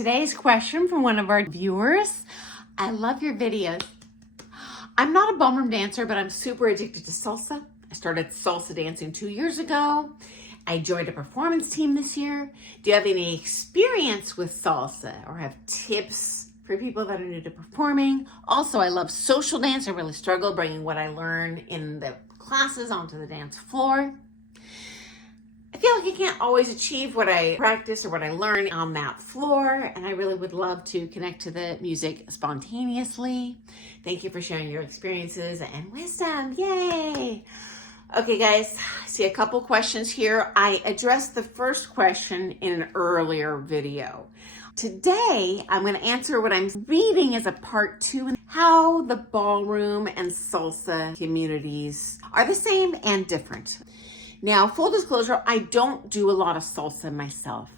Today's question from one of our viewers. I love your videos. I'm not a ballroom dancer, but I'm super addicted to salsa. I started salsa dancing 2 years ago. I joined a performance team this year. Do you have any experience with salsa or have tips for people that are new to performing? Also, I love social dance. I really struggle bringing what I learn in the classes onto the dance floor. I feel like I can't always achieve what I practice or what I learn on that floor, and I really would love to connect to the music spontaneously. Thank you for sharing your experiences and wisdom. Yay! Okay, guys, I see a couple questions here. I addressed the first question in an earlier video. Today, I'm going to answer what I'm reading as a part 2, how the ballroom and salsa communities are the same and different. Now, full disclosure, I don't do a lot of salsa myself,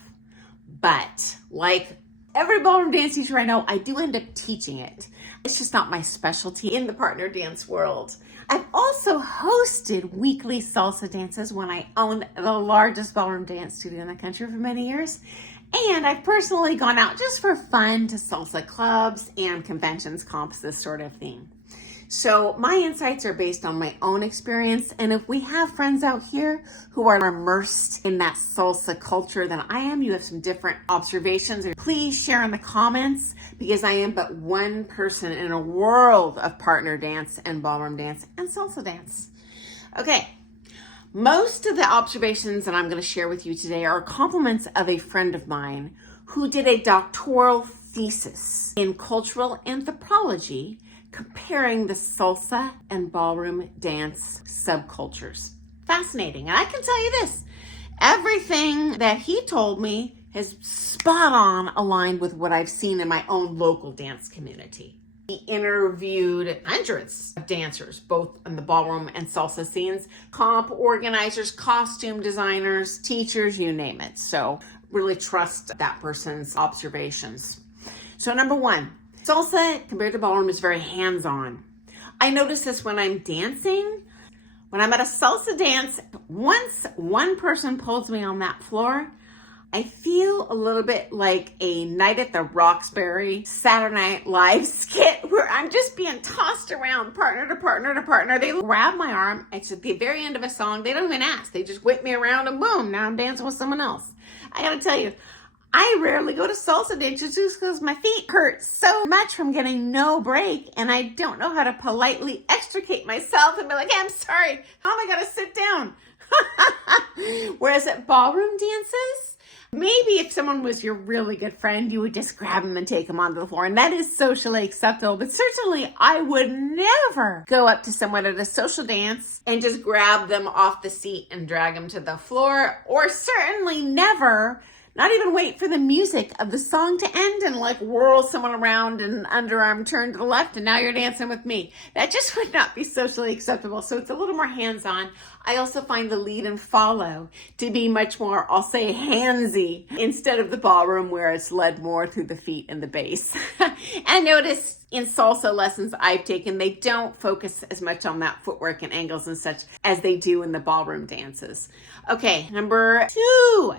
but like every ballroom dance teacher I know, I do end up teaching it. It's just not my specialty in the partner dance world. I've also hosted weekly salsa dances when I owned the largest ballroom dance studio in the country for many years. And I've personally gone out just for fun to salsa clubs and conventions, comps, this sort of thing. So my insights are based on my own experience. And if we have friends out here who are immersed in that salsa culture than I am, you have some different observations, please share in the comments, because I am but one person in a world of partner dance and ballroom dance and salsa dance. Okay. Most of the observations that I'm going to share with you today are compliments of a friend of mine who did a doctoral thesis in cultural anthropology comparing the salsa and ballroom dance subcultures. Fascinating. And I can tell you this, everything that he told me is spot on aligned with what I've seen in my own local dance community. He interviewed hundreds of dancers, both in the ballroom and salsa scenes, comp organizers, costume designers, teachers, you name it. So really trust that person's observations. So number one, salsa compared to ballroom is very hands-on. I notice this when I'm dancing. When I'm at a salsa dance, once one person pulls me on that floor, I feel a little bit like a Night at the Roxbury Saturday Night Live skit where I'm just being tossed around partner to partner to partner. They grab my arm. It's at the very end of a song. They don't even ask. They just whip me around and boom, now I'm dancing with someone else. I gotta tell you, I rarely go to salsa dances just because my feet hurt so much from getting no break, and I don't know how to politely extricate myself and be like, hey, I'm sorry, how am I gonna sit down? Whereas at ballroom dances, maybe if someone was your really good friend, you would just grab them and take them onto the floor, and that is socially acceptable. But certainly I would never go up to someone at a social dance and just grab them off the seat and drag them to the floor, or certainly never not even wait for the music of the song to end and like whirl someone around and underarm turn to the left and now you're dancing with me. That just would not be socially acceptable. So it's a little more hands-on. I also find the lead and follow to be much more, I'll say, handsy instead of the ballroom where it's led more through the feet and the bass. And notice in salsa lessons I've taken, they don't focus as much on that footwork and angles and such as they do in the ballroom dances. Okay, number 2.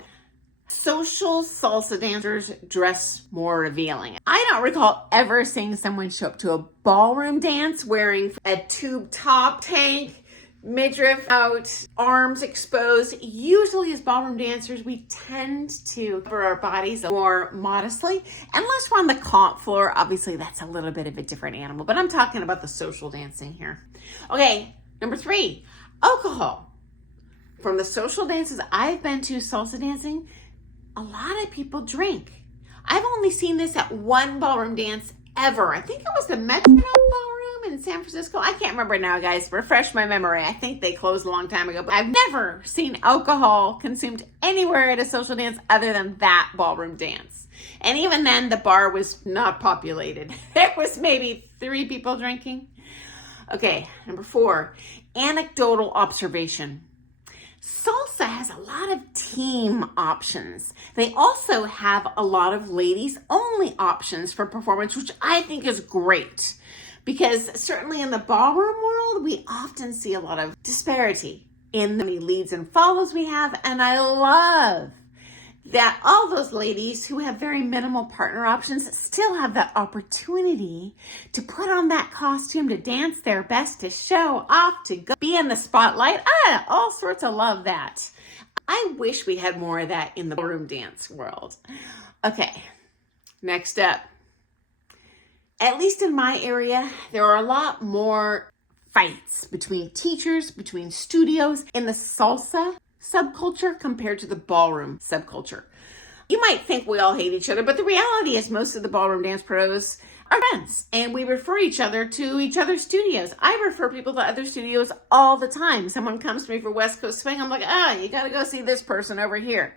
Social salsa dancers dress more revealing. I don't recall ever seeing someone show up to a ballroom dance wearing a tube top, tank, midriff out, arms exposed. Usually as ballroom dancers, we tend to cover our bodies more modestly. Unless we're on the comp floor, obviously that's a little bit of a different animal, but I'm talking about the social dancing here. Okay, number 3, alcohol. From the social dances I've been to salsa dancing, a lot of people drink. I've only seen this at one ballroom dance ever. I think it was the Metronome Ballroom in San Francisco. I can't remember now, guys. Refresh my memory. I think they closed a long time ago, but I've never seen alcohol consumed anywhere at a social dance other than that ballroom dance. And even then, the bar was not populated. There was maybe 3 people drinking. Okay, number 4, anecdotal observation. Salsa has a lot of team options. They also have a lot of ladies only options for performance, which I think is great because certainly in the ballroom world, we often see a lot of disparity in the leads and follows we have. And I love that all those ladies who have very minimal partner options still have the opportunity to put on that costume, to dance their best, to show off, to go be in the spotlight. All sorts of love that. I wish we had more of that in the ballroom dance world. Okay, next up. At least in my area, there are a lot more fights between teachers, between studios in the salsa subculture compared to the ballroom subculture. You might think we all hate each other, but the reality is most of the ballroom dance pros are friends, and we refer each other to each other's studios. I refer people to other studios all the time. Someone comes to me for West Coast Swing, I'm like, you gotta go see this person over here.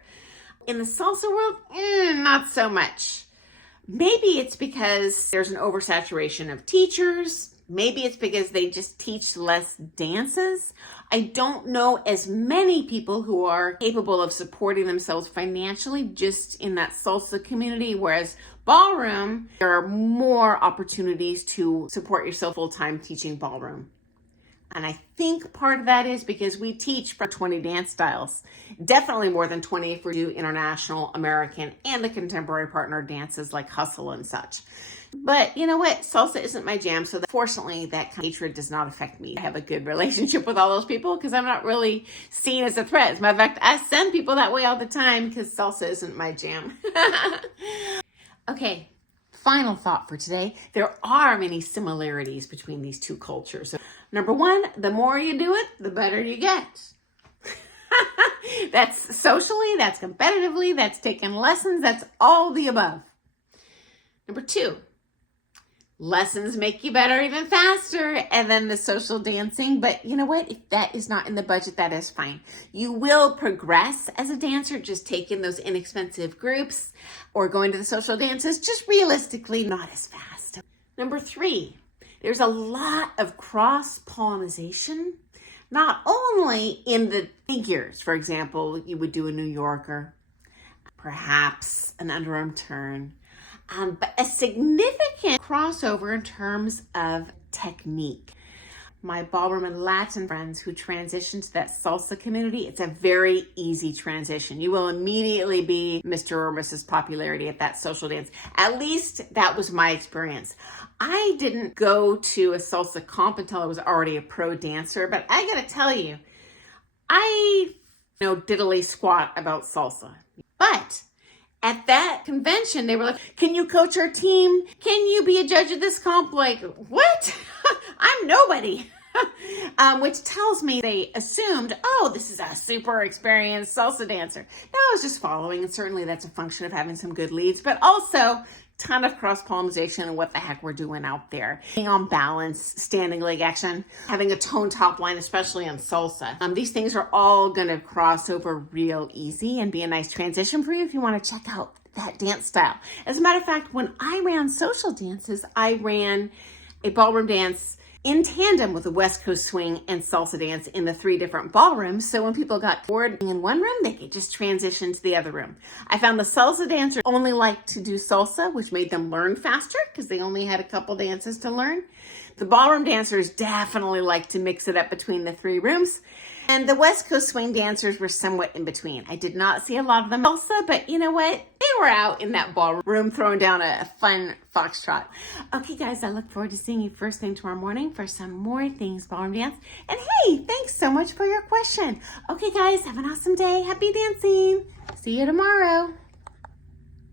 In the salsa world, not so much. Maybe it's because there's an oversaturation of teachers. Maybe it's because they just teach less dances. I don't know as many people who are capable of supporting themselves financially just in that salsa community, whereas ballroom, there are more opportunities to support yourself full-time teaching ballroom. And I think part of that is because we teach for 20 dance styles. Definitely more than 20 if we do international, American, and the contemporary partner dances like hustle and such. But you know what? Salsa isn't my jam, so fortunately that kind of hatred does not affect me. I have a good relationship with all those people because I'm not really seen as a threat. As a matter of fact, I send people that way all the time because salsa isn't my jam. Okay, final thought for today. There are many similarities between these two cultures. So, number one, the more you do it, the better you get. That's socially, that's competitively, that's taking lessons, that's all the above. Number two, lessons make you better even faster, and then the social dancing. But you know what? If that is not in the budget, that is fine. You will progress as a dancer, just taking those inexpensive groups or going to the social dances, just realistically not as fast. Number three, there's a lot of cross-pollination, not only in the figures. For example, you would do a New Yorker, perhaps an underarm turn, but a significant crossover in terms of technique. My ballroom and Latin friends who transitioned to that salsa community, it's a very easy transition. You will immediately be Mr. or Mrs. Popularity at that social dance. At least that was my experience. I didn't go to a salsa comp until I was already a pro dancer, but I gotta tell you, I know diddly squat about salsa. But at that convention, they were like, can you coach our team? Can you be a judge of this comp? Like, what? I'm nobody. Which tells me they assumed, this is a super experienced salsa dancer. No, I was just following, and certainly that's a function of having some good leads, but also ton of cross-pollination and what the heck we're doing out there. Being on balance, standing leg action, having a toned top line, especially on salsa. These things are all going to cross over real easy and be a nice transition for you if you want to check out that dance style. As a matter of fact, when I ran social dances, I ran a ballroom dance in tandem with a West Coast swing and salsa dance in the 3 different ballrooms. So when people got bored in one room, they could just transition to the other room. I found the salsa dancers only liked to do salsa, which made them learn faster because they only had a couple dances to learn. The ballroom dancers definitely liked to mix it up between the 3 rooms. And the West Coast swing dancers were somewhat in between. I did not see a lot of them salsa, but you know what? They were out in that ballroom throwing down a fun foxtrot. Okay, guys, I look forward to seeing you first thing tomorrow morning for some more things ballroom dance. And hey, thanks so much for your question. Okay, guys, have an awesome day. Happy dancing. See you tomorrow.